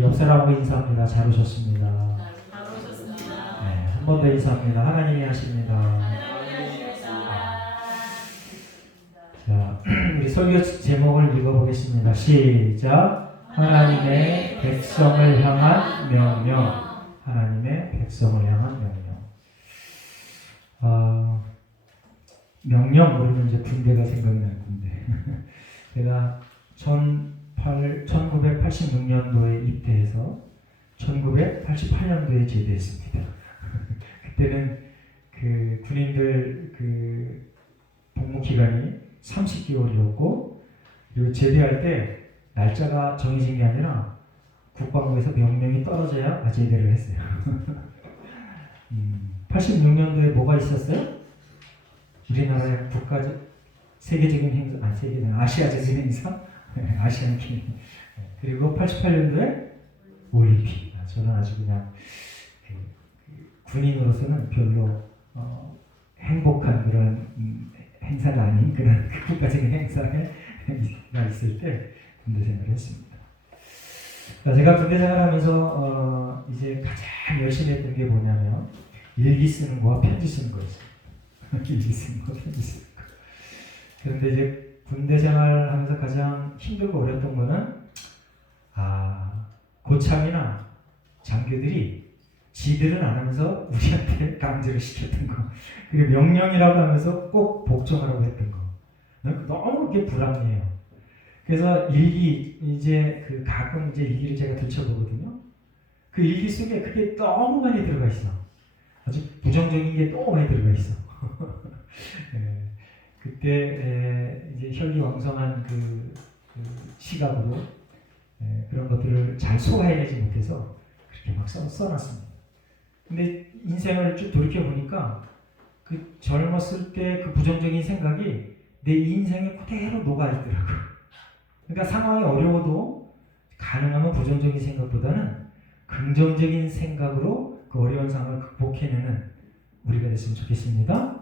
옆 사람하고 인사합니다. 잘 오셨습니다. 잘 오셨습니다. 네, 한 번 더 인사합니다. 하나님이 하십니다. 자, 우리 설교 제목을 읽어보겠습니다. 시작. 하나님의 백성을 향한 명령. 하나님의 백성을 향한 명령. 명령 모르면 이제 군대가 생각나는 군대. 제가 1986년도에 입대해서 1988년도에 제대했습니다. 그때는 그 군인들 그 복무 기간이 30개월이었고, 그리고 제대할 때 날짜가 정해진 게 아니라 국방부에서 명령이 떨어져야 제대를 했어요. 86년도에 뭐가 있었어요? 우리나라의 세계적인 행사, 아시아적인 행사? 아시안 게임. 그리고 88년도에 올림픽. 저는 아주 그냥 군인으로서는 별로 행복한 그런 행사가 아닌 그런 국가적인 행사가 있을 때 군대 생활을 했습니다. 제가 군대 생활하면서 이제 가장 열심히 했던 게 뭐냐면 일기 쓰는 거와 편지 쓰는 거였어요. 일기 쓰는 거, 편지 쓰는 거. 그런데 이제 군대 생활하면서 가장 힘들고 어려웠던 거는 고참이나 장교들이 지들은 안 하면서 우리한테 강제를 시켰던 거, 그리고 명령이라고 하면서 꼭 복종하라고 했던 거. 너무 그게 불합리해요. 그래서 일기 이제 가끔 이제 일기를 제가 들춰보거든요. 그 일기 속에 그게 너무 많이 들어가 있어. 아주 부정적인 게 너무 많이 들어가 있어. 네. 그때 이제 혈기왕성한 그 시각으로 그런 것들을 잘 소화해내지 못해서 그렇게 막 써놨습니다. 근데 인생을 쭉 돌이켜 보니까 그 젊었을 때 그 부정적인 생각이 내 인생에 그대로 녹아 있더라고요. 그러니까 상황이 어려워도 가능하면 부정적인 생각보다는 긍정적인 생각으로 그 어려운 상황을 극복해내는 우리가 됐으면 좋겠습니다.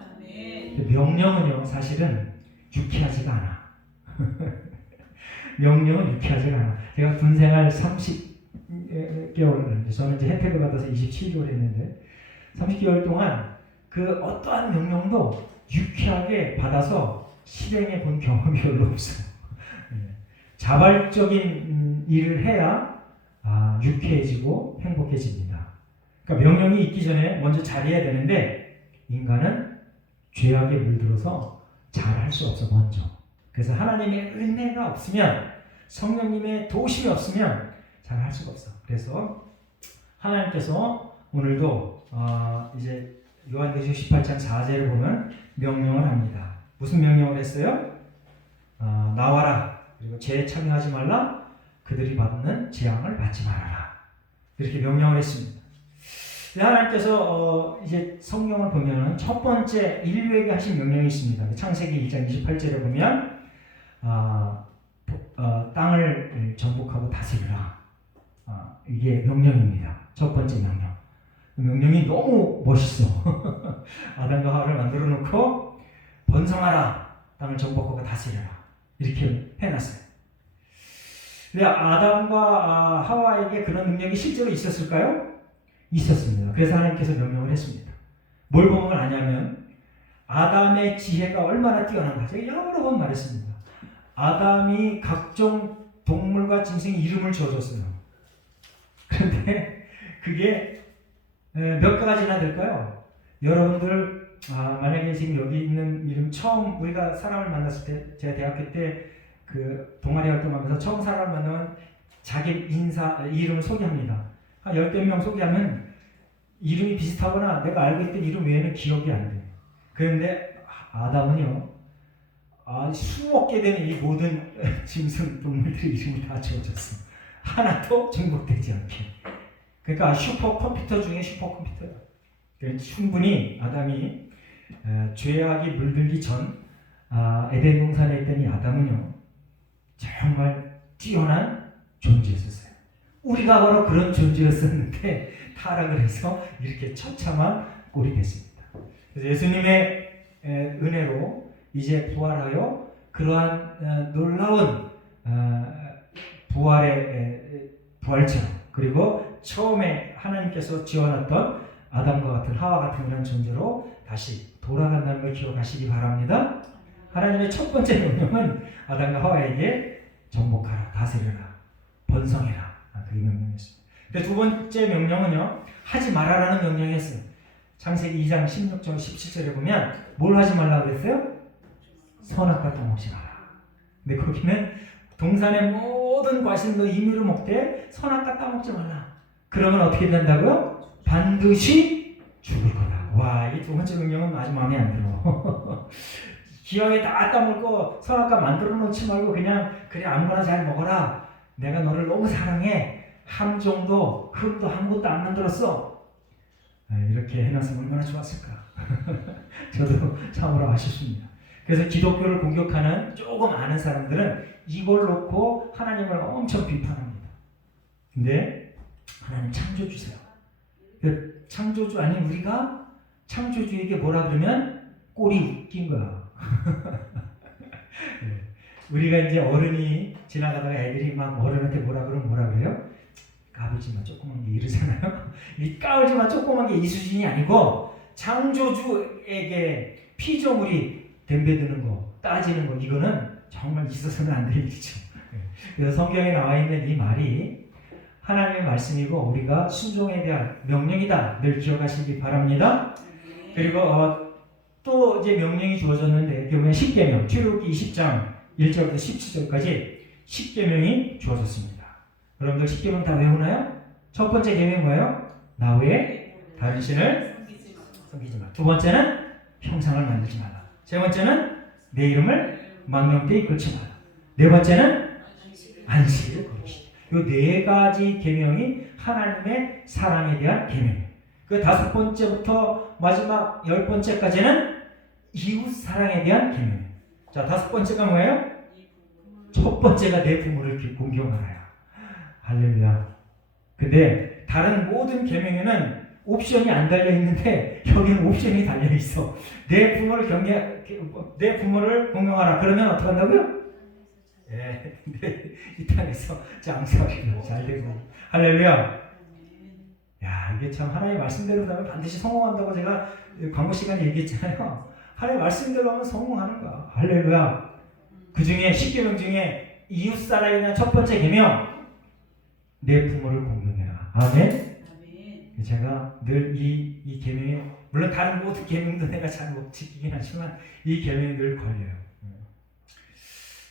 명령은요, 사실은 유쾌하지가 않아. 명령은 유쾌하지가 않아. 제가 군생활 30개월, 저는 이제 혜택을 받아서 27개월 했는데, 30개월 동안 그 어떠한 명령도 유쾌하게 받아서 실행해 본 경험이 별로 없어요. 자발적인 일을 해야 유쾌해지고 행복해집니다. 그러니까 명령이 있기 전에 먼저 잘해야 되는데, 인간은 죄악에 물들어서 잘할 수 없어, 먼저. 그래서 하나님의 은혜가 없으면, 성령님의 도심이 없으면 잘할 수가 없어. 그래서 하나님께서 오늘도 이제 요한계시록 18장 4절을 보면 명령을 합니다. 무슨 명령을 했어요? 나와라. 그리고 죄에 참여하지 말라. 그들이 받는 재앙을 받지 말아라. 이렇게 명령을 했습니다. 하나님께서 이제 성경을 보면 첫 번째 인류에게 하신 명령이 있습니다. 창세기 1장 28절에 보면 땅을 정복하고 다스리라. 이게 명령입니다. 첫 번째 명령. 명령이 너무 멋있어. 아담과 하와를 만들어 놓고 번성하라. 땅을 정복하고 다스리라. 이렇게 해놨어요. 근데 아담과 하와에게 그런 능력이 실제로 있었을까요? 있었습니다. 그래서 하나님께서 명령을 했습니다. 뭘 보면 아냐면 아담의 지혜가 얼마나 뛰어난가. 제가 여러 번 말했습니다. 아담이 각종 동물과 짐승에 이름을 지어줬어요. 그런데 그게 몇 가지나 될까요? 여러분들 만약에 지금 여기 있는 이름 처음 우리가 사람을 만났을 때, 제가 대학교 때 그 동아리 활동하면서 처음 사람을 만나면 자기 이름을 소개합니다. 한 10개 명 소개하면 이름이 비슷하거나 내가 알고 있던 이름 외에는 기억이 안 돼요. 그런데 아담은요, 수억 개 되는 이 모든 짐승 동물들의 이름을 다 지어줬어. 하나도 중복되지 않게. 그러니까 슈퍼컴퓨터 중에 슈퍼컴퓨터야. 그러니까 충분히 아담이 죄악이 물들기 전 에덴 동산에 있던 이 아담은요, 정말 뛰어난 존재였었어요. 우리가 바로 그런 존재였었는데 타락을 해서 이렇게 처참한 꼴이 됐습니다. 그래서 예수님의 은혜로 이제 부활하여 그러한 놀라운 부활의 부활처럼 그리고 처음에 하나님께서 지어놨던 아담과 같은 하와 같은 그런 존재로 다시 돌아간다는 걸 기억하시기 바랍니다. 하나님의 첫 번째 명령은 아담과 하와에게 정복하라, 다스려라, 번성해라. 그게 명령이었습니다. 근데 두 번째 명령은요, 하지 말아라는 명령이었어요. 창세기 2장 16절 17절에 보면 뭘 하지 말라고 그랬어요? 선악과 따먹지 마라. 근데 거기는 동산의 모든 과실도 임의로 먹되 선악과 따먹지 말라. 그러면 어떻게 된다고요? 반드시 죽을 거다. 와, 이 두 번째 명령은 아주 마음에 안 들어. 기왕에 다 따먹고 선악과 만들어 놓지 말고 그냥 그래 아무거나 잘 먹어라. 내가 너를 너무 사랑해. 함정도 흠도 아무것도 안 만들었어. 이렇게 해놨으면 얼마나 좋았을까. 저도 참으로 아쉽습니다. 그래서 기독교를 공격하는 조금 아는 사람들은 이걸 놓고 하나님을 엄청 비판합니다. 근데 하나님 창조주세요. 창조주 아닌 우리가 창조주에게 뭐라 그러면 꼴이 웃긴 거야. 우리가 이제 어른이 지나가다가 애들이 막 어른한테 뭐라 그러면 뭐라 그래요? 까불지마 조그만 게 이러잖아요. 이 까불지마 조그만 게 이 수준이 아니고 창조주에게 피조물이 덤벼드는 거, 따지는 거, 이거는 정말 있어서는 안 될 일이죠. 그래서 성경에 나와 있는 이 말이 하나님의 말씀이고 우리가 순종해야 될 명령이다. 늘 기억하시기 바랍니다. 그리고 또 이제 명령이 주어졌는데 보면 십계명, 출애굽기 20장 1절부터 17절까지 십계명이 주어졌습니다. 여러분들 십계명 다 외우나요? 첫 번째 계명이 뭐예요? 나 외에 다른 신을 섬기지 마. 두 번째는 형상을 만들지 말라. 세 번째는 내 이름을 망령되이 걸지 마라. 네 번째는 안식일을 거룩히. 이 네 가지 계명이 하나님의 사랑에 대한 계명이에요. 그 다섯 번째부터 마지막 10번째까지는 이웃 사랑에 대한 계명이에요. 자, 다섯 번째가 뭐예요? 첫 번째가 내 부모를 공경하라. 할렐루야. 근데 다른 모든 계명에는 옵션이 안 달려 있는데 여기는 옵션이 달려 있어. 내 부모를 공경하라. 그러면 어떻게 한다고요? 이 땅에서 장수하기로 잘 되고. 할렐루야. 야, 이게 참 하나님의 말씀대로 하면 반드시 성공한다고 제가 광고 시간에 얘기했잖아요. 하나님의 말씀대로 하면 성공하는 거야. 할렐루야. 그 중에 10계명 중에 이웃 사랑에 대한 첫 번째 계명, 내 부모를 공경해라. 아멘. 제가 늘 이 계명에, 물론 다른 모든 계명도 내가 잘 못 지키긴 하지만 이 계명이 늘 걸려요.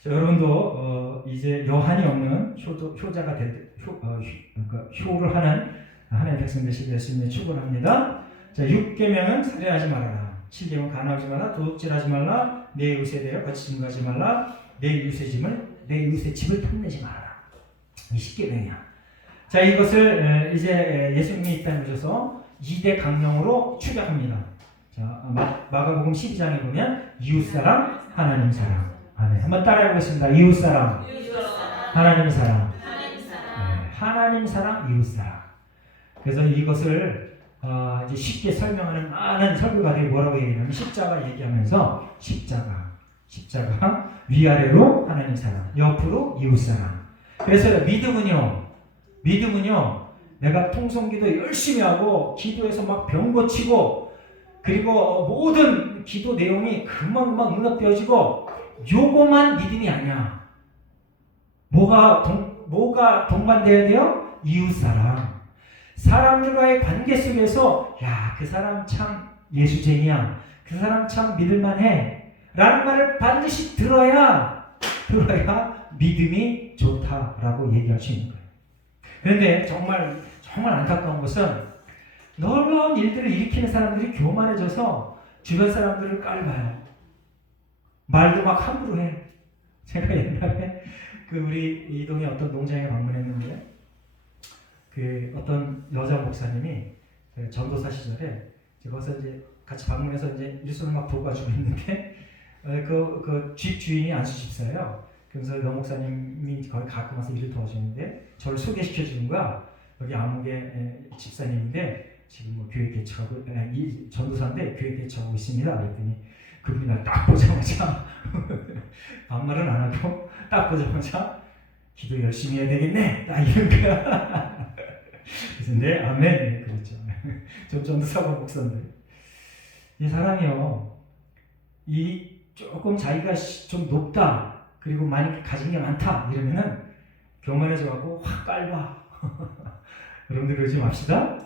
자, 여러분도 이제 여한이 없는 효자가 효를 하는 하나님의 백성 되시길 예수님의 축원합니다. 자, 6계명은 살인하지 말아라. 7계명 간음하지 마라. 도둑질하지 말라. 내 이웃에 대하여 거짓 증거하지 말라. 내 이웃의 집을 탐내지 말아라. 이 10계명이야. 자, 이것을 이제 예수님이 이 땅에 오셔서 2대 강령으로 축약합니다. 자, 마가복음 12장에 보면 이웃사랑, 하나님 사랑. 아멘. 한번 따라해보겠습니다. 이웃사랑, 하나님 사랑. 하나님 사랑, 이웃사랑. 그래서 이것을 이제 쉽게 설명하는 많은 설교가들이 뭐라고 얘기하냐면 십자가 얘기하면서 십자가 위아래로 하나님 사랑, 옆으로 이웃사랑. 그래서 믿음은요 내가 통성기도 열심히 하고 기도해서 막 병 고치고 그리고 모든 기도 내용이 금방 응답되어지고 요거만 믿음이 아니야. 뭐가 동반되어야 돼요? 이웃사랑. 사람들과의 관계 속에서 야, 그 사람 참 예수쟁이야. 그 사람 참 믿을만해. 라는 말을 반드시 들어야 믿음이 좋다라고 얘기할 수 있는 거예요. 그런데 정말 안타까운 것은 놀라운 일들을 일으키는 사람들이 교만해져서 주변 사람들을 깔봐요. 말도 막 함부로 해. 제가 옛날에 우리 이동에 어떤 농장에 방문했는데 어떤 여자 목사님이 전도사 시절에 거기서 이제 같이 방문해서 이제 일손을 막 도와주고 있는데 그 집 주인이 안수집사예요. 그래서 여 목사님이 거기 가끔 와서 일을 도와주는데 저를 소개시켜 주는 거야. 여기 아무개 집사님인데 지금 뭐 교회 개척하고 이 전도사인데 교회 개척하고 있습니다. 그랬더니 그분이 날 딱 보자마자 반말은 안 하고 딱 보자마자 기도 열심히 해야 되겠네. 딱 이런 거야. 그래서 네, 아멘. 네, 그렇죠. 좀 전도사가 목사인데 이 사람이요, 이 조금 자기가 좀 높다, 그리고 많이 가진 게 많다 이러면은 교만해져갖고 확 깔봐. 여러분들 그러지 맙시다.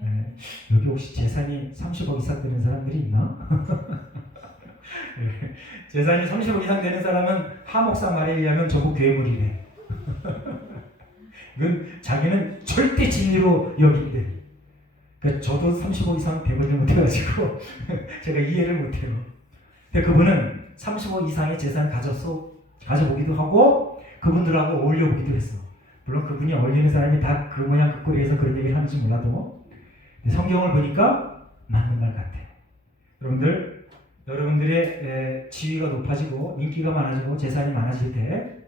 네. 여기 혹시 재산이 30억 이상 되는 사람들이 있나? 네. 재산이 30억 이상 되는 사람은 하목사 말에 의하면 전부 괴물이래. 이건 자기는 절대 진리로 여긴대. 그러니까 저도 35 이상 배분을 못해가지고 제가 이해를 못해요. 근데 그분은 35 이상의 재산을 가져보기도 하고 그분들하고 어울려보기도 했어. 물론 그분이 어울리는 사람이 다 그 모양 그 꼴이에서 그런 얘기를 하는지 몰라도 성경을 보니까 맞는 말 같아요. 여러분들의 지위가 높아지고 인기가 많아지고 재산이 많아질 때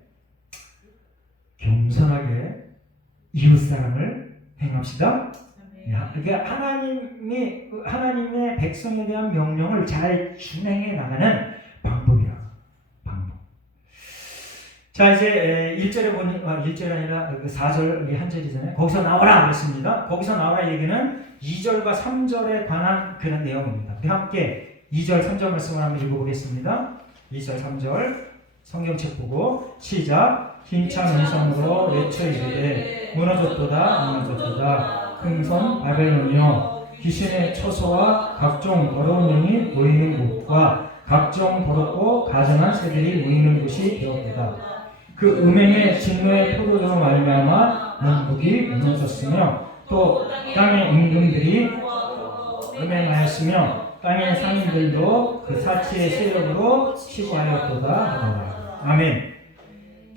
겸손하게 이웃사랑을 행합시다. 그러니까 하나님의 백성에 대한 명령을 잘 준행해 나가는 방법이라. 방법. 자, 이제 1절에 보니 1절이 아니라 4절 한 절이잖아요. 거기서 나와라 그랬습니다. 거기서 나와라 얘기는 2절과 3절에 관한 그런 내용입니다. 우리 함께 2절 3절 말씀을 한번 읽어보겠습니다. 2절 3절 성경책 보고 시작. 힘찬 음성으로 외쳐 이르되 무너졌도다 무너졌도다 큰 성 바벨론이여 귀신의 처소와 각종 더러운 영이 모이는 곳과 각종 더럽고 가증한 새들이 모이는 곳이 되었도다. 그 음행의 진노의 포도주로 말미암아 문국이 무너졌으며 또 땅의 임금들이 음행하였으며 땅의 상인들도 그 사치의 세력으로 치고하였도다 하더라. 아멘.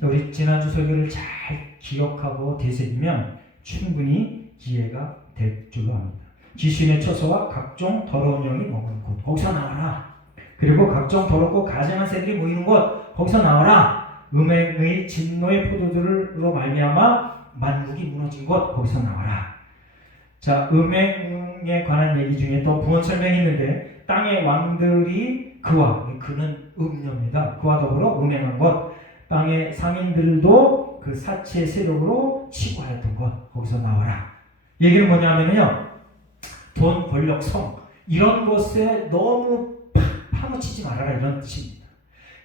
우리 지난주 설교를 잘 기억하고 되새기면 충분히 이해가 될 줄로 압니다. 귀신의 처소와 각종 더러운 영이 머무는 곳, 거기서 나와라. 그리고 각종 더럽고 가증한 새들이 모이는 곳, 거기서 나와라. 음행의 진노의 포도주로 말미암아 만국이 무너진 곳, 거기서 나와라. 자, 음행에 관한 얘기 중에 또 부언 설명이 있는데 땅의 왕들이 그는 음녀입니다. 그와 더불어 음행한 것, 땅의 상인들도 그 사치의 세력으로 치고하였던 것, 거기서 나와라. 얘기는 뭐냐면요, 돈, 권력, 성 이런 것에 너무 파묻히지 말아라 이런 뜻입니다.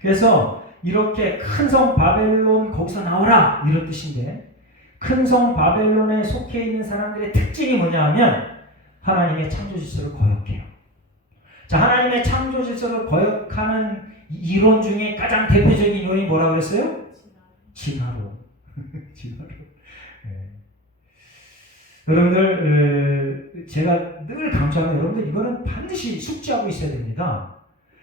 그래서 이렇게 큰 성 바벨론 거기서 나와라 이런 뜻인데, 큰 성 바벨론에 속해 있는 사람들의 특징이 뭐냐 하면 하나님의 창조 질서를 거역해요. 자, 하나님의 창조 질서를 거역하는 이론 중에 가장 대표적인 이론이 뭐라고 그랬어요? 진화론. 진화론. 네. 여러분들, 제가 늘 강조하는 여러분들 이거는 반드시 숙지하고 있어야 됩니다.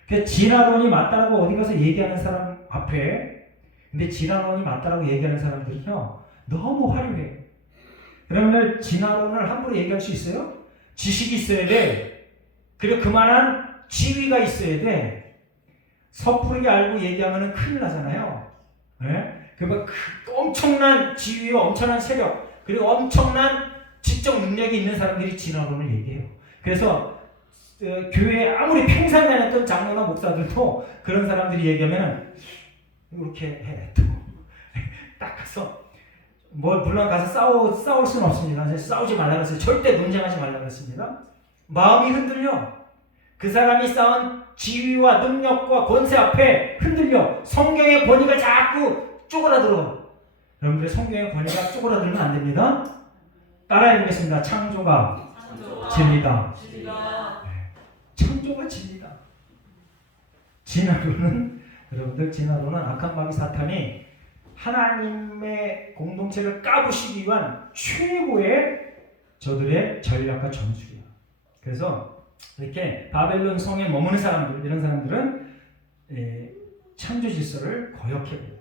그래서 진화론이 맞다라고 어디 가서 얘기하는 사람 앞에, 근데 진화론이 맞다라고 얘기하는 사람들이요 너무 화려해. 그러면 진화론을 함부로 얘기할 수 있어요? 지식이 있어야 돼. 그리고 그만한 지위가 있어야 돼. 섣부르게 알고 얘기하면 큰일 나잖아요. 네? 그러니까 엄청난 지위와 엄청난 세력, 그리고 엄청난 지적 능력이 있는 사람들이 진화론을 얘기해요. 그래서 교회에 아무리 평생 다녔던 장로나 목사들도 그런 사람들이 얘기하면 이렇게 해. 딱 가서 물론 가서 싸울 수는 없습니다. 싸우지 말라 그랬어요. 절대 논쟁하지 말라 그랬습니다. 마음이 흔들려. 그 사람이 쌓은 지위와 능력과 권세 앞에 흔들려. 성경의 권위가 자꾸 쪼그라들어. 여러분들 성경의 권위가 쪼그라들면 안 됩니다. 따라해보겠습니다. 창조가 진리다. 창조가 진리다. 여러분들 진화론은 악한 마귀 사탄이 하나님의 공동체를 까부시기 위한 최고의 저들의 전략과 전술이야. 그래서 이렇게 바벨론 성에 머무는 사람들, 이런 사람들은 창조 질서를 거역해요.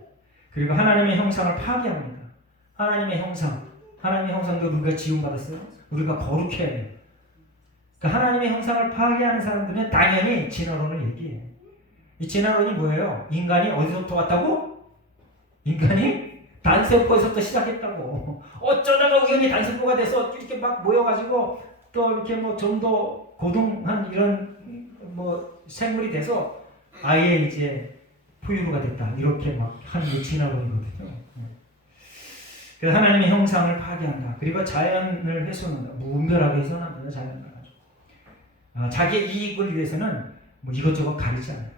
그리고 하나님의 형상을 파괴합니다. 하나님의 형상도 우리가 지음받았어요. 우리가 거룩해야 돼요. 그러니까 하나님의 형상을 파괴하는 사람들은 당연히 진화론을 얘기해요. 이 진화론이 뭐예요? 인간이 어디서부터 왔다고? 인간이 단세포에서부터 시작했다고. 어쩌다가 우연히 단세포가 돼서 이렇게 막 모여가지고 또 이렇게 좀 더 고등한 이런 생물이 돼서 아예 이제 포유류가 됐다. 이렇게 막 하는 게 진화론이거든요. 그래서 하나님의 형상을 파괴한다. 그리고 자연을 훼손한다. 무분별하게 훼손합니다. 자연을 가지고. 자기의 이익을 위해서는 뭐 이것저것 가리지 않아요.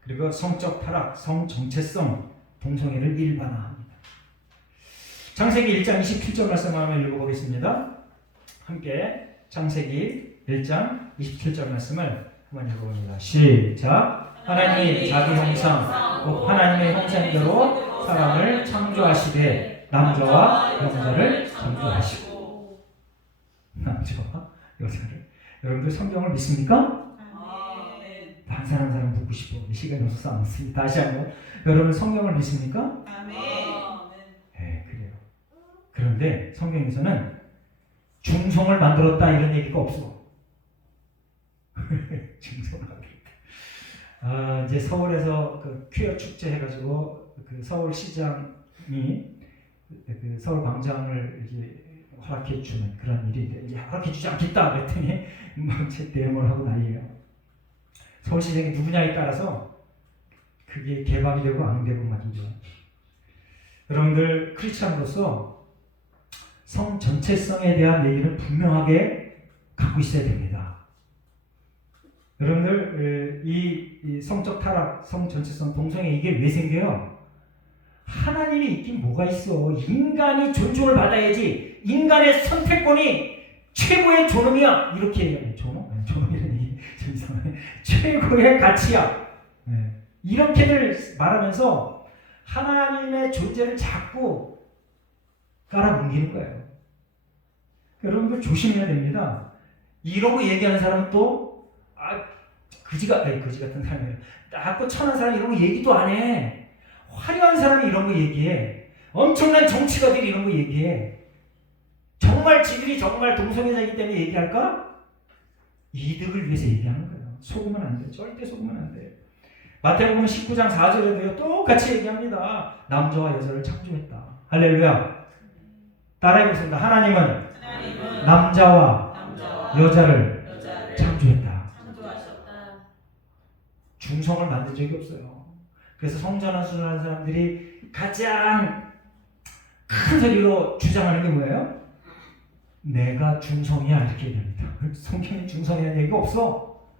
그리고 성적 타락, 성 정체성, 동성애를 일반화합니다. 창세기 1장 27절 말씀 한번 읽어보겠습니다. 함께 창세기 1장 27절 말씀을 한번 읽어봅니다. 시작. 하나님이 자기 형상, 곧 하나님의 형상대로 사람을 창조하시되 남자와 여자를 창조하시고. 남자와 여자를. 여러분들 성경을 믿습니까? 반사하는 사람 묻고 싶어. 시간이 없어서 안 믿습니다. 다시 한번. 여러분 성경을 믿습니까? 네, 그래요. 그런데 성경에서는 중성을 만들었다 이런 얘기가 없어. 중성을 만들었다. 이제 서울에서 그 퀴어 축제 해가지고 그 서울시장이 그 서울 광장을 이제 허락해 주는 그런 일인데 이제 허락해 주지 않겠다 그랬더니 막 대응을 하고 난리예요. 서울시장이 누구냐에 따라서 그게 개방이 되고 안 되고 말이죠. 여러분들 크리스찬으로서 성 전체성에 대한 얘기는 분명하게 갖고 있어야 됩니다. 여러분들 이 성적 타락, 성 전체성, 동성애 이게 왜 생겨요? 하나님이 있긴 뭐가 있어. 인간이 존중을 받아야지. 인간의 선택권이 최고의 존엄이야. 이렇게 얘기하면 존엄? 아니, 존엄이라는 얘기 좀 이상하네. 최고의 가치야. 네. 이렇게들 말하면서 하나님의 존재를 자꾸 깔아뭉개는 거예요. 여러분들 조심해야 됩니다. 이러고 얘기하는 사람은 또 거지 같은 사람이에요. 나고 천한 사람이 이런 거 얘기도 안 해. 화려한 사람이 이런 거 얘기해. 엄청난 정치가들이 이런 거 얘기해. 정말 지들이 정말 동성애자이기 때문에 얘기할까? 이득을 위해서 얘기하는 거예요. 속으면 안 돼. 절대 속으면 안 돼. 마태복음 19장 4절에도요. 똑같이 얘기합니다. 남자와 여자를 창조했다. 할렐루야. 따라해보겠습니다. 하나님은 남자와 여자를 창조했다. 중성을 만든 적이 없어요. 그래서 성전환수를 하는 사람들이 가장 큰 소리로 주장하는 게 뭐예요? 내가 중성이야 이렇게 얘기합니다. 성경에 중성이라는 얘기가 없어.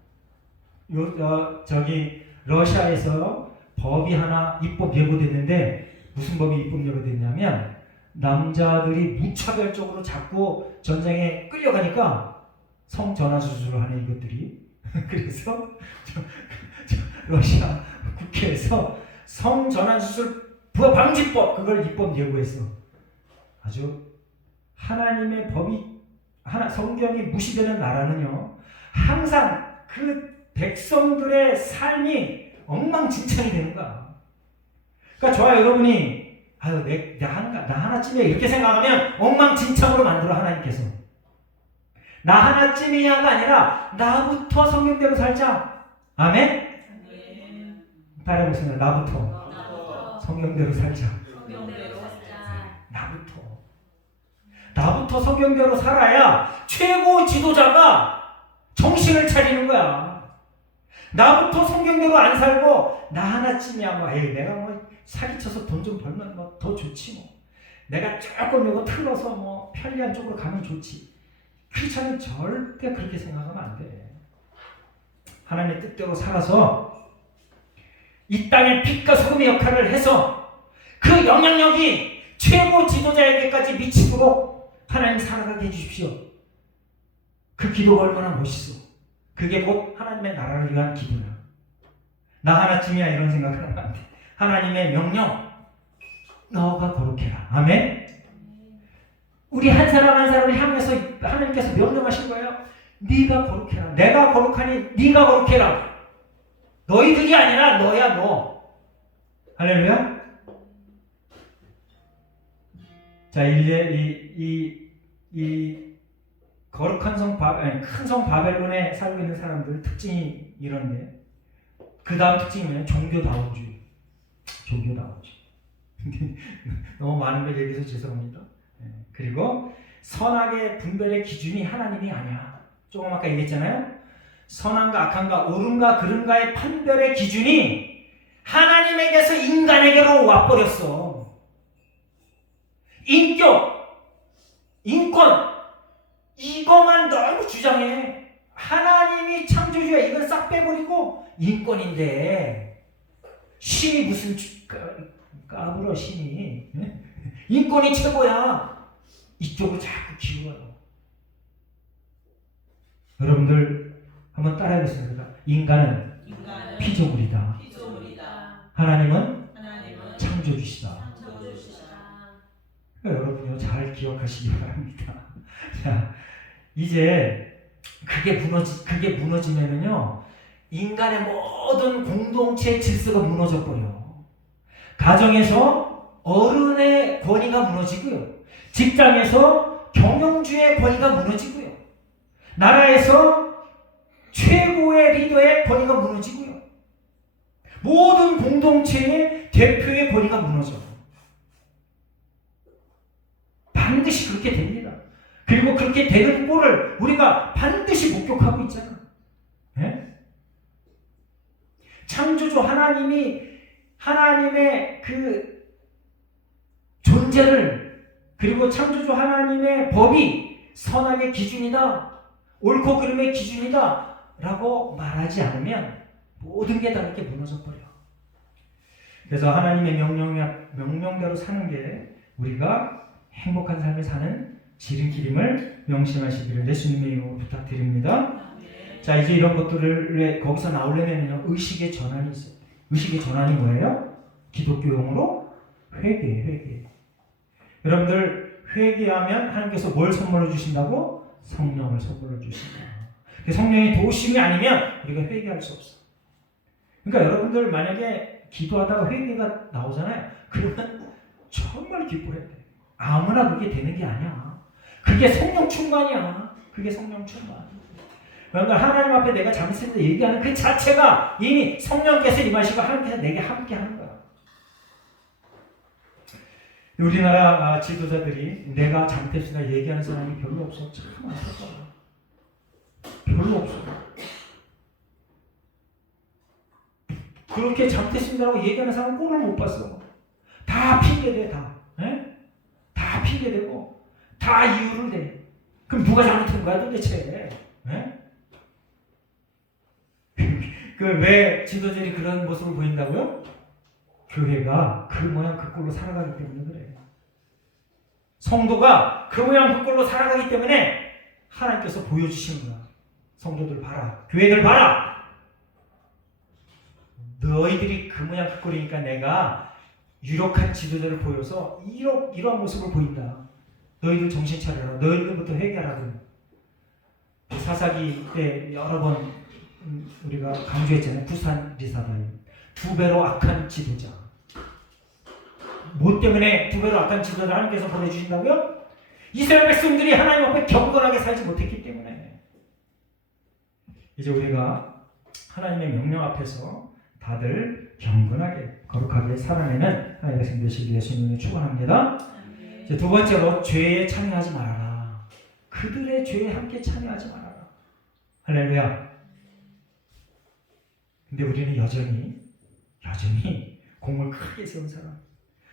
저기 러시아에서 법이 하나 입법 예고됐는데 무슨 법이 입법 예고됐냐면 남자들이 무차별적으로 자꾸 전쟁에 끌려가니까 성전환 수술을 하는 이것들이 그래서 러시아 국회에서 성전환 수술 방지법 그걸 입법 예고했어. 아주 하나님의 법이 성경이 무시되는 나라는요 항상 그 백성들의 삶이 엉망진창이 되는 거야. 그러니까 저와 여러분이 나 하나쯤이야 이렇게 생각하면 엉망진창으로 만들어 하나님께서. 나 하나쯤이야가 아니라 나부터 성경대로 살자. 아멘? 따라해보세요. 나부터 성경대로 살자. 나부터 성경대로 살아야 최고 지도자가 정신을 차리는 거야. 나부터 성경대로 안 살고 나 하나쯤이야 내가 사기쳐서 돈 좀 벌면 더 좋지 내가 조금 요거 틀어서 편리한 쪽으로 가면 좋지. 크리스찬은 절대 그렇게 생각하면 안 돼. 하나님의 뜻대로 살아서 이 땅의 빛과 소금의 역할을 해서 그 영향력이 최고 지도자에게까지 미치도록 하나님 살아가게 해주십시오. 그 기도가 얼마나 멋있어. 그게 곧 하나님의 나라를 위한 기도야. 나 하나쯤이야 이런 생각을 하면 안 돼. 하나님의 명령 너가 거룩해라. 아멘. 우리 한 사람 한 사람을 향해서 하나님께서 명령하신 거예요. 네가 거룩해라. 내가 거룩하니 네가 거룩해라. 너희들이 아니라 너야 너. 할렐루야. 자 이제 이 거룩한 큰 성 바벨론에 살고 있는 사람들 특징이 이런데 그 다음 특징이 뭐냐면 종교다원주의. 너무 많은 걸 얘기해서 죄송합니다. 그리고 선악의 분별의 기준이 하나님이 아니야. 조금 아까 얘기했잖아요. 선한가 악한가 옳은가 그른가의 판별의 기준이 하나님에게서 인간에게로 와버렸어. 인격, 인권, 이것만 너무 주장해. 하나님이 창조주야, 이건 싹 빼버리고 인권인데 신이 무슨 까불어 신이. 인권이 최고야. 이쪽으로 자꾸 기울어요. 여러분들 한번 따라해보겠습니다. 인간은 피조물이다. 하나님은 창조주시다. 그러니까 여러분요 잘 기억하시기 바랍니다. 자, 이제 그게 무너지면은요 인간의 모든 공동체 질서가 무너져 버려. 가정에서 어른의 권위가 무너지고요. 직장에서 경영주의 권위가 무너지고요. 나라에서 최고의 리더의 권위가 무너지고요. 모든 공동체의 대표의 권위가 무너져. 반드시 그렇게 됩니다. 그리고 그렇게 되는 꼴을 우리가 반드시 목격하고 있잖아. 네? 창조주 하나님의 그 존재를, 그리고 창조주 하나님의 법이 선악의 기준이다, 옳고 그름의 기준이다 라고 말하지 않으면 모든 게 다 이렇게 무너져 버려. 그래서 하나님의 명령대로 사는 게 우리가 행복한 삶을 사는 지름길임을 명심하시기를 예수님의 이름으로 부탁드립니다. 자, 이제 이런 것들을 거기서 나오려면 의식의 전환이 있어요. 의식의 전환이 뭐예요? 기독교 용어로 회개. 여러분들 회개하면 하나님께서 뭘 선물로 주신다고? 성령을 선물로 주신다. 성령의 도우심이 아니면 우리가 회개할 수 없어. 그러니까 여러분들 만약에 기도하다가 회개가 나오잖아요. 그러면 정말 기뻐해야 돼. 아무나 그게 되는 게 아니야. 그게 성령 충만이야. 그게 성령 충만. 그러니까 하나님 앞에 내가 잠시만 얘기하는 그 자체가 이미 성령께서 임하시고 하나님께서 내게 함께 하는 거야. 우리나라 지도자들이 내가 잘못했으나 얘기하는 사람이 별로 없어. 참 안타까워. 별로 없어. 그렇게 잘못했습니다라고 얘기하는 사람은 꼴을 못 봤어. 다 핑계대, 다. 에? 다 핑계대고 다 이유를 대. 그럼 누가 잘못한 거야 도대체? 왜 지도자들이 그런 모습을 보인다고요? 교회가 그 모양 그 꼴로 살아가기 때문에 그래. 성도가 그 모양 그 꼴로 살아가기 때문에 하나님께서 보여주시는 거야. 성도들 봐라. 교회들 봐라. 너희들이 그 모양 그 꼴이니까 내가 유력한 지도자를 보여서 이러한 모습을 보인다. 너희들 정신 차려라. 너희들부터 회개하라. 사사기 때 여러 번 우리가 강조했잖아요. 부산 리사바임. 두 배로 악한 지도자. 뭐 때문에 두 배로 악한 지도자를 하나님께서 보내주신다고요? 이스라엘 백성들이 하나님 앞에 경건하게 살지 못했기 때문에. 이제 우리가 하나님의 명령 앞에서 다들 경건하게 거룩하게 살아내는 하나님의 백성 되시길 예수님이 축원합니다. 이제 두 번째로 죄에 참여하지 말아라. 그들의 죄에 함께 참여하지 말아라. 할렐루야. 근데 우리는 여전히 공을 크게 세운 사람,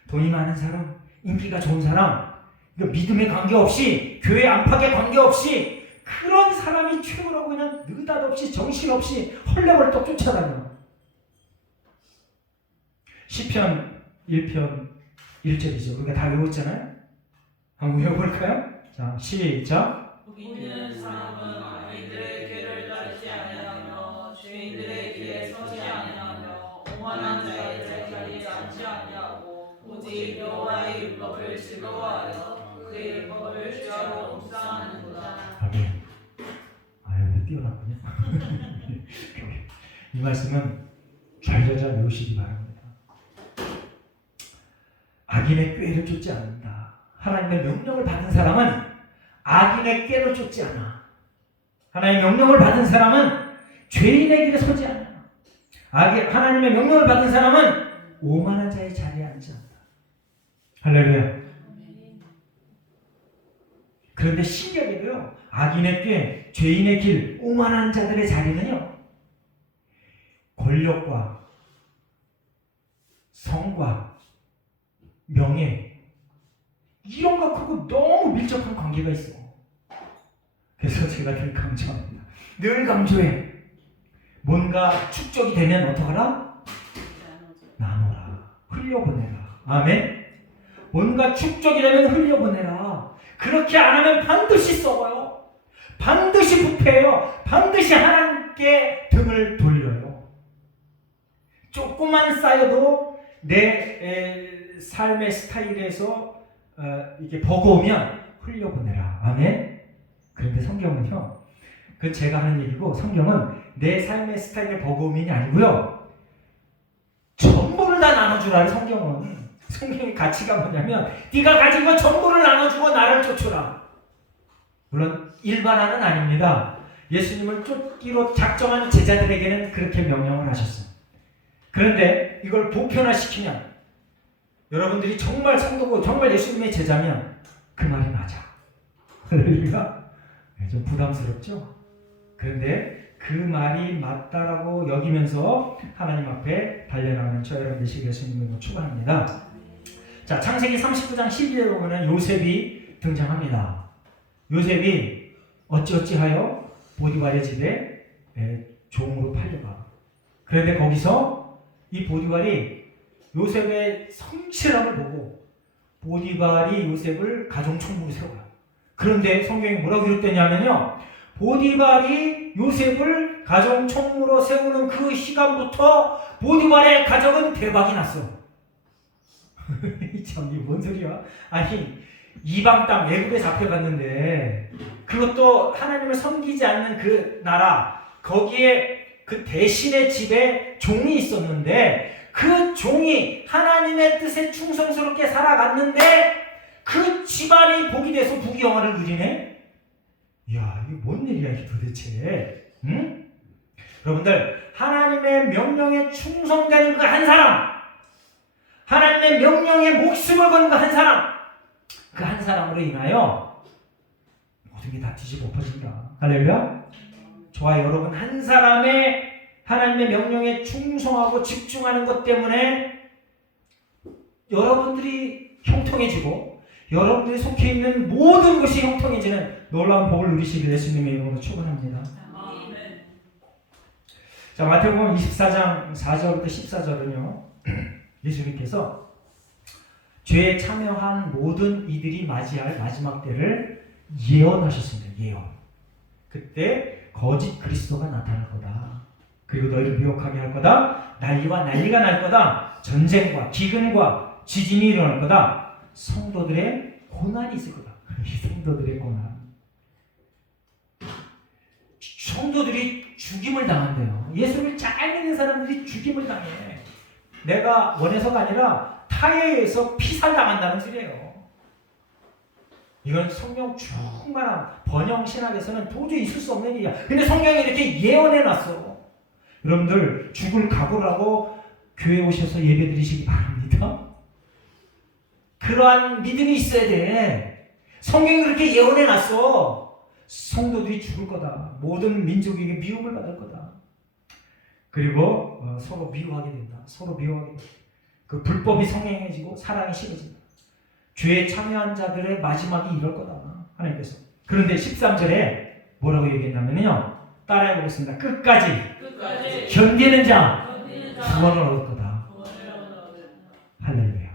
돈이 많은 사람, 인기가 좋은 사람, 믿음에 관계없이, 교회 안팎에 관계없이 그런 사람이 최고라고 그냥 느닷없이 정신없이 헐레벌떡 쫓아다녀. 시편 1편 1절이죠. 우리가 다 외웠잖아요. 한번 외워볼까요? 자, 시작. 우리는 사람은 악인들의 길을 따르지 아니하며 죄인들의 길에 서지 아니하며 오만한 자의 자리에 앉지 아니하고 오직 여호와의 율법을 즐거워하여 그의 율법을 주야로 묵상하는도다. 아멘. 아유, 뛰어났군요. 이 말씀은 잘잘 외우시기 바랍니다. 악인의 꾀를 쫓지 않는다. 하나님의 명령을 받은 사람은 악인의 꾀를 쫓지 않아. 하나님의 명령을 받은 사람은 죄인의 길에 서지 않아. 하나님의 명령을 받은 사람은 오만한 자의 자리에 앉지 않는다. 할렐루야. 그런데 신기하게도요, 악인의 꾀, 죄인의 길, 오만한 자들의 자리는요, 권력과 성과 명예, 이런 것하고 너무 밀접한 관계가 있어. 그래서 제가 늘 강조합니다. 늘 강조해. 뭔가 축적이 되면 어떡하라? 나눠라. 흘려보내라. 아멘. 뭔가 축적이 되면 흘려보내라. 그렇게 안 하면 반드시 썩어요. 반드시 부패해요. 반드시 하나님께 등을 돌려요. 조금만 쌓여도 내 삶의 스타일에서 이게 버거우면 흘려보내라. 아멘. 그런데 성경은요, 그건 제가 하는 얘기고, 성경은 내 삶의 스타일의 버거움이 아니고요, 전부를 다 나눠주라. 성경의 가치가 뭐냐면, 네가 가진 거 전부를 나눠주고 나를 쫓으라. 물론 일반화는 아닙니다. 예수님을 쫓기로 작정한 제자들에게는 그렇게 명령을 하셨어요. 그런데 이걸 보편화시키면, 여러분들이 정말 성도고 정말 예수님의 제자면 그 말이 맞아. 할렐루야. 좀 부담스럽죠? 그런데 그 말이 맞다라고 여기면서 하나님 앞에 달려나가는 저 여러분 되시길 예수님으로 축원합니다. 자, 창세기 39장 12절에 보면 요셉이 등장합니다. 요셉이 어찌어찌하여 보디발의 집에 종으로 팔려가. 그런데 거기서 이 보디발이 요셉의 성실함을 보고 보디발이 요셉을 가정총무로 세워요. 그런데 성경이 뭐라고 기록되냐면요, 보디발이 요셉을 가정총무로 세우는 그 시간부터 보디발의 가정은 대박이 났어. 참, 이게 뭔 소리야? 아니, 이방 땅 애굽에 잡혀갔는데 그것도 하나님을 섬기지 않는 그 나라, 거기에 그 대신의 집에 종이 있었는데 그 종이 하나님의 뜻에 충성스럽게 살아갔는데 그 집안이 복이 돼서 부귀영화를 누리네? 이야, 이게 뭔 일이야 이게 도대체? 응? 여러분들, 하나님의 명령에 충성되는 그 한 사람, 하나님의 명령에 목숨을 거는 그 한 사람, 그 한 사람으로 인하여 모든 게 다 뒤집어 엎어진다. 할렐루야? 저와 여러분 한 사람의 하나님의 명령에 충성하고 집중하는 것 때문에 여러분들이 형통해지고 여러분들이 속해 있는 모든 것이 형통해지는 놀라운 복을 누리시길 예수님의 이름으로 축원합니다. 아멘. 자, 마태복음 24장 4절부터 14절은요, 예수님께서 죄에 참여한 모든 이들이 맞이할 마지막 때를 예언하셨습니다. 예언. 그때 거짓 그리스도가 나타날 거다. 그리고 너희를 미혹하게 할 거다. 난리와 난리가 날 거다. 전쟁과 기근과 지진이 일어날 거다. 성도들의 고난이 있을 거다. 이 성도들의 고난. 성도들이 죽임을 당한대요. 예수를 잘 믿는 사람들이 죽임을 당해. 내가 원해서가 아니라 타에 의해서 피살당한다는 소리예요. 이건 성령 충만한 번영 신학에서는 도저히 있을 수 없는 일이야. 근데 성경이 이렇게 예언해놨어. 여러분들 죽을 각오를 하고 교회 오셔서 예배 드리시기 바랍니다. 그러한 믿음이 있어야 돼. 성경이 그렇게 예언해놨어. 성도들이 죽을 거다. 모든 민족에게 미움을 받을 거다. 그리고 서로 미워하게 된다. 서로 미워하게 된다. 그 불법이 성행해지고 사랑이 식어진다. 죄에 참여한 자들의 마지막이 이럴 거다. 하나님께서. 그런데 13절에 뭐라고 얘기했냐면요. 따라해 보겠습니다. 끝까지 견디는 자 구원을 얻을 거다. 할렐루야.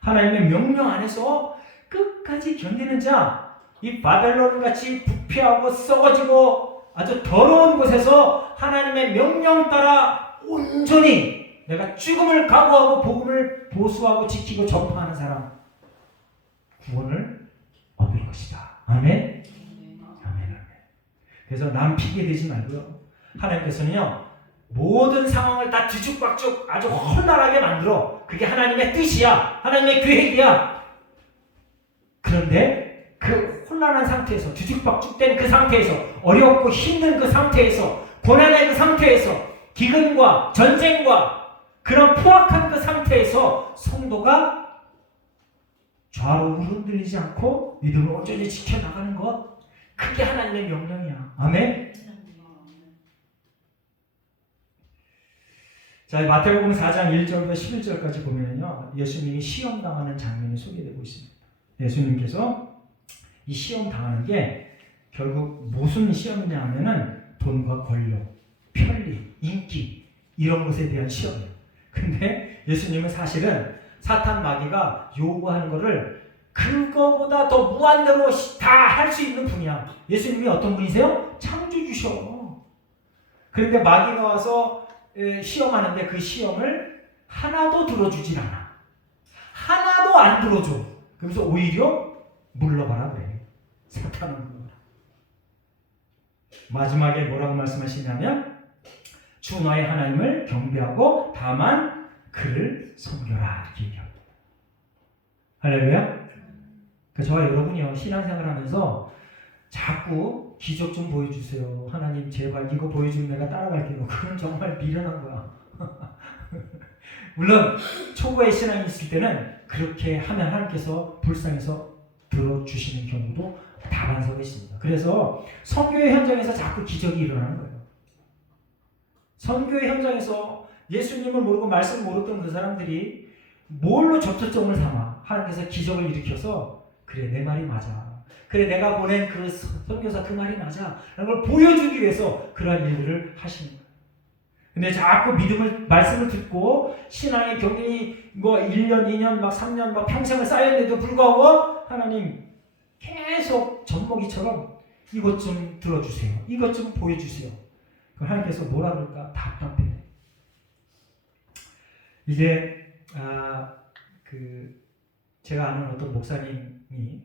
하나님의 명령 안에서 끝까지 견디는 자, 이 바벨론같이 부패하고 썩어지고 아주 더러운 곳에서 하나님의 명령 따라 온전히 내가 죽음을 각오하고 복음을 보수하고 지키고 전파하는 사람, 구원을 얻을 것이다. 아멘? 아멘. 그래서 남 핑계 대지 말고요. 하나님께서는요, 모든 상황을 다 뒤죽박죽 아주 험난하게 만들어. 그게 하나님의 뜻이야. 하나님의 계획이야. 그런데 그 혼란한 상태에서, 뒤죽박죽된 그 상태에서, 어렵고 힘든 그 상태에서, 고난의 그 상태에서, 기근과 전쟁과 그런 포악한 그 상태에서 성도가 좌우로 흔들리지 않고 믿음을 온전히 지켜나가는 것, 그게 하나님의 명령이야. 아멘? 자, 마태복음 4장 1절부터 11절까지 보면요, 예수님이 시험 당하는 장면이 소개되고 있습니다. 예수님께서 이 시험 당하는 게 결국 무슨 시험이냐 하면은 돈과 권력, 편리, 인기 이런 것에 대한 시험이에요. 근데 예수님은 사실은 사탄 마귀가 요구하는 거를 그거보다 더 무한대로 다 할 수 있는 분이야. 예수님이 어떤 분이세요? 창조주셔. 그런데 마귀가 와서 시험하는데 그 시험을 하나도 들어주질 않아. 하나도 안 들어줘. 그래서 오히려 물러가라 그래. 사탄은 물러가라. 마지막에 뭐라고 말씀하시냐면 주 너의 하나님을 경배하고 다만 그를 섬겨라 이렇게 얘기합니다. 할렐루야. 저와 여러분이요, 신앙생활하면서 자꾸 기적 좀 보여주세요. 하나님 제발 이거 보여주면 내가 따라갈게요. 그건 정말 미련한 거야. 물론 초보의 신앙이 있을 때는 그렇게 하면 하나님께서 불쌍해서 들어주시는 경우도 다반사가 있습니다. 그래서 선교의 현장에서 자꾸 기적이 일어나는 거예요. 선교의 현장에서 예수님을 모르고 말씀을 모르던 그 사람들이 뭘로 접촉점을 삼아 하나님께서 기적을 일으켜서 그래 내 말이 맞아. 그래 내가 보낸 그 선교사 그 말이 맞아. 라는 걸 보여주기 위해서 그러한 일들을 하시는 거예요. 근데 자꾸 말씀을 듣고 신앙의 경륜이 뭐 1년, 2년, 막 3년, 막 평생을 쌓였는데도 불구하고 하나님 계속 젖먹이처럼 이것 좀 들어주세요. 이것 좀 보여주세요. 하나님께서 뭐라 그럴까? 답답해. 이제 제가 아는 어떤 목사님이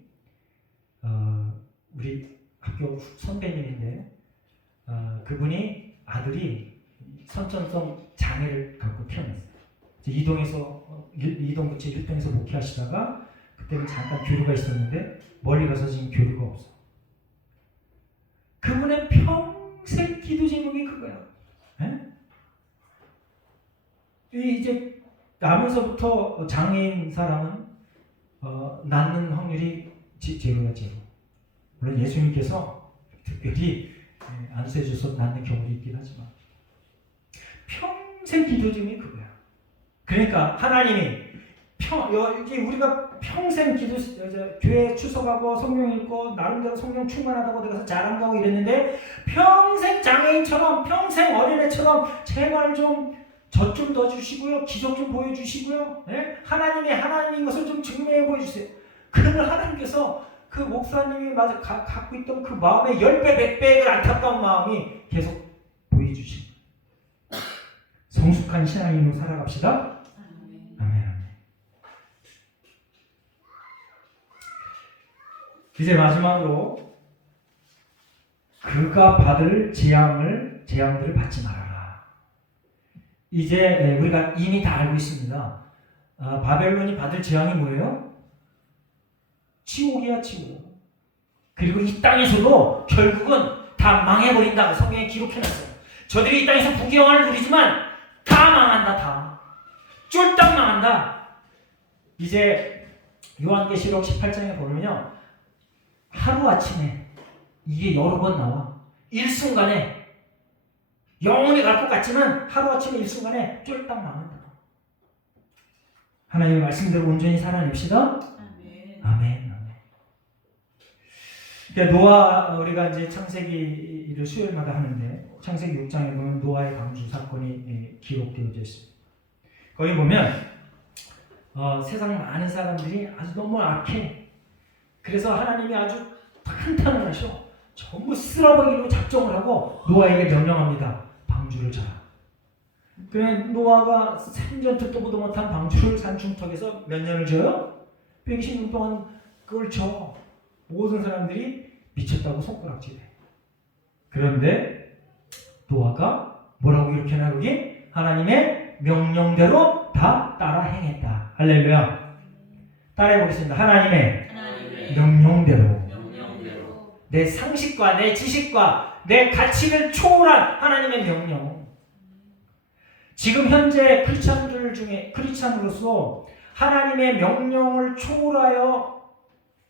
우리 학교 선배님인데 그분이 아들이 선천성 장애를 갖고 태어났어요. 이동구체 1동에서 목회하시다가 그때는 잠깐 교류가 있었는데 멀리 가서 지금 교류가 없어. 그분의 평생 기도 제목이 그거야. 이제 나면서부터 장애인 사람은 낳는 확률이 제로야, 제로. 물론 예수님께서 특별히 안수해 줘서 낳는 경우도 있긴 하지만 평생 기도 중이 그거야. 그러니까 하나님이 우리가 평생 교회 출석하고 성경 읽고 나름대로 성경 충만하다고 내가 자랑하고 이랬는데 평생 장애인처럼 평생 어린애처럼 제발 좀 젖 좀 더 주시고요. 기적 좀 보여주시고요. 네? 하나님이 하나님인 것을 좀 증명해 보여주세요. 그러면 하나님께서 그 목사님이 갖고 있던 그 마음의 10배, 100배의 안타까운 마음이 계속 보여주십니다. 성숙한 신앙인으로 살아갑시다. 아멘. 아멘. 이제 마지막으로 그가 받을 재앙들을 받지 말아라. 이제 우리가 이미 다 알고 있습니다. 바벨론이 받을 재앙이 뭐예요? 지옥이야, 지옥. 그리고 이 땅에서도 결국은 다 망해버린다고 성경에 기록해놨어요. 저들이 이 땅에서 부귀영화를 누리지만 다 망한다, 다. 쫄딱 망한다. 이제 요한계시록 18장에 보면요, 하루아침에 이게 여러 번 나와. 일순간에 영원히 갈 것 같지만 하루아침에 일순간에 쫄딱 망한다. 하나님의 말씀대로 온전히 살아냅시다. 아멘. 아멘. 그러니까 노아, 우리가 이제 창세기를 수요일마다 하는데 창세기 6장에 보면 노아의 방주 사건이 기록되어져 있습니다. 거기 보면 세상 많은 사람들이 아주 너무 악해. 그래서 하나님이 아주 탄탄을 하셔. 전부 쓸어버리기로 작정을 하고 노아에게 명령합니다. 방주를 쳐라. 그래 노아가 생전 듣도 보도 못한 방주를 산중턱에서 몇 년을 져요? 120년 동안 그걸 쳐. 모든 사람들이 미쳤다고 손가락질해. 그런데 노아가 뭐라고 이렇게 하나 거기? 하나님의 명령대로 다 따라 행했다. 할렐루야. 따라해 보겠습니다. 하나님의 명령대로 내 상식과 내 지식과 내 가치를 초월한 하나님의 명령. 지금 현재 크리스찬들 중에 크리스찬으로서 하나님의 명령을 초월하여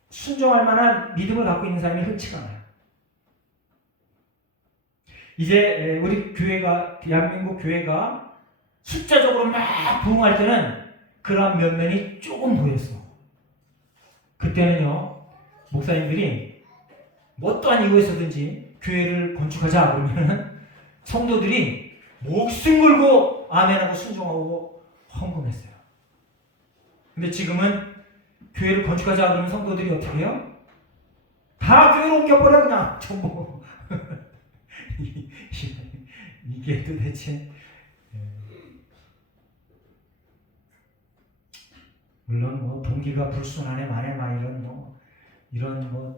순종할 만한 믿음을 갖고 있는 사람이 흔치가 않아요. 이제 우리 교회가, 대한민국 교회가 숫자적으로 막 부흥할 때는 그러한 면면이 조금 보였어. 그때는요, 목사님들이 뭐 어떠한 이유에서든지 교회를 건축하자 그러면은 성도들이 목숨 걸고 아멘하고 순종하고 헌금했어요. 근데 지금은 교회를 건축하자 그러면 성도들이 어떻게 해요? 다 교회로 옮겨버려 그냥 전부. 이게 도대체 물론 뭐 동기가 불순하네 마네 막 이런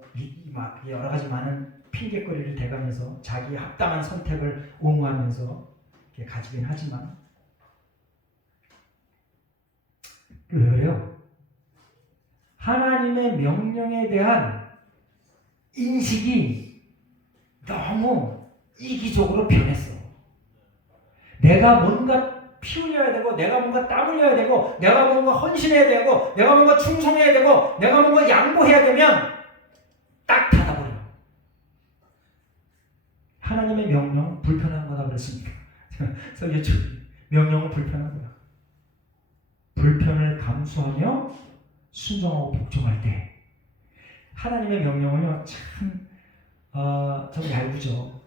막 여러 가지 많은 핑계거리를 대가면서 자기의 합당한 선택을 옹호하면서 이렇게 가지긴 하지만 왜 그래요? 하나님의 명령에 대한 인식이 너무 이기적으로 변했어. 내가 뭔가 피 흘려야 되고, 내가 뭔가 땀 흘려야 되고, 내가 뭔가 헌신해야 되고, 내가 뭔가 충성해야 되고, 내가 뭔가 양보해야 되면 딱 닫아버려. 하나님의 명령 불편한 거다 그랬습니까? 설교처 명령은 불편한 거야. 불편을 감수하며 순종하고 복종할 때 하나님의 명령은요 참 얇죠.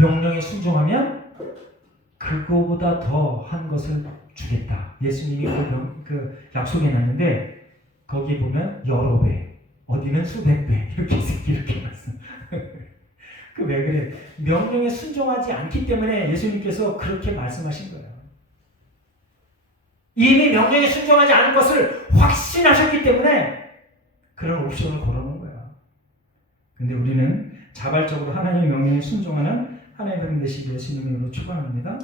명령에 순종하면 그거보다 더 한 것을 주겠다. 예수님이 그 약속해 놨는데 거기 보면 여러 배, 어디는 수백 배 이렇게 말씀. 그 왜 그래? 명령에 순종하지 않기 때문에 예수님께서 그렇게 말씀하신 거예요. 이미 명령에 순종하지 않은 것을 확신하셨기 때문에 그런 옵션을 걸어놓은 거야. 근데 우리는 자발적으로 하나님의 명령에 순종하는 하나님의 백성 되시기 예수님의 이름으로 축원합니다.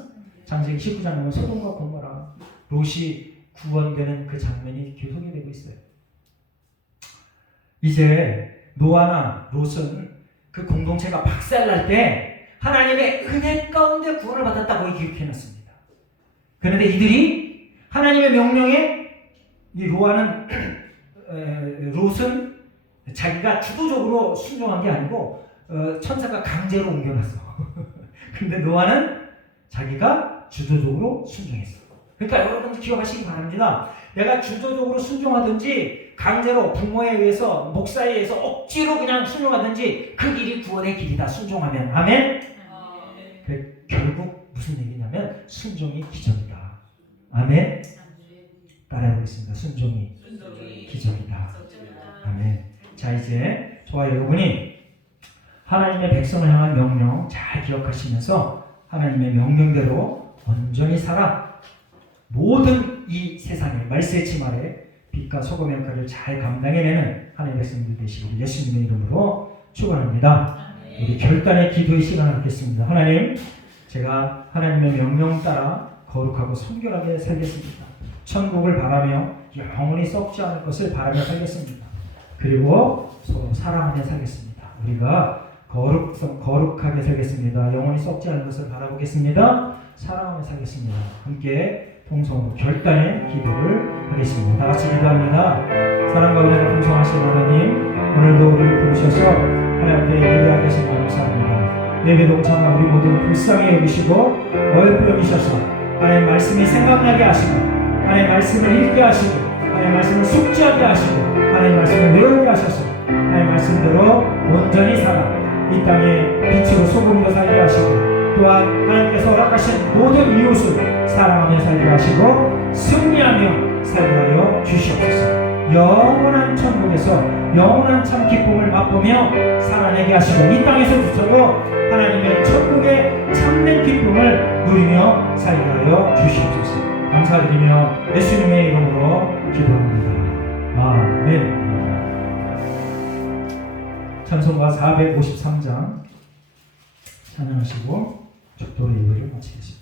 창세기 19장 보면 소돔과 고모라 롯이 구원되는 그 장면이 계속이 되고 있어요. 이제 노아나 롯은 그 공동체가 박살날 때 하나님의 은혜 가운데 구원을 받았다고 기록해놨습니다. 그런데 이들이 하나님의 명령에 이 롯은 자기가 주도적으로 순종한 게 아니고 천사가 강제로 옮겨놨어. 근데 노아는 자기가 주도적으로 순종했어. 그러니까 여러분들 기억하시기 바랍니다. 내가 주도적으로 순종하든지 강제로 부모에 의해서 목사에 의해서 억지로 그냥 순종하든지 그 길이 구원의 길이다. 순종하면. 아멘? 결국 무슨 얘기냐면 순종이 기적이다. 아멘? 따라해보겠습니다. 순종이 기적이다. 아멘. 자, 이제 저와 여러분이 하나님의 백성을 향한 명령 잘 기억하시면서 하나님의 명령대로 온전히 살아 모든 이 세상의 말세치 말에 빛과 소금의 역할을 잘 감당해내는 하나님의 백성들 되시길 예수님의 이름으로 축원합니다. 우리 결단의 기도의 시간을 갖겠습니다. 하나님, 제가 하나님의 명령 따라 거룩하고 순결하게 살겠습니다. 천국을 바라며 영원히 썩지 않을 것을 바라며 살겠습니다. 그리고 서로 사랑하며 살겠습니다. 우리가 거룩하게 살겠습니다. 영원히 썩지 않을 것을 바라보겠습니다. 사랑하며 살겠습니다. 함께 통성으로 결단의 기도를 하겠습니다. 다 같이 기도합니다. 사랑과 은혜를 풍성하신 하나님, 오늘도 우리를 부르셔서 하나님께 예배하게 하신 감사합니다. 예배 동참한 우리 모두를 불쌍히 여기시고 어여쁘 여기셔서 하나님의 말씀이 생각나게 하시고 하나님의 말씀을 읽게 하시고 하나님의 말씀을 숙지하게 하시고 하나님의 말씀을 외우게 하셔서 하나님의 말씀대로 온전히 살아 이 땅에 빛으로 소금으로 살게 하시고 또한 하나님께서 허락하신 모든 이웃을 사랑하며 살게 하시고 승리하며 살게 하여 주시옵소서. 영원한 천국에서 영원한 참 기쁨을 맛보며 살아내게 하시고 이 땅에서부터도 하나님의 천국의 참된 기쁨을 누리며 살게 하여 주시옵소서. 감사드리며 예수님의 이름으로 기도합니다. 아멘. 찬송가 453장 찬양하시고 축도의 예배를 마치겠습니다.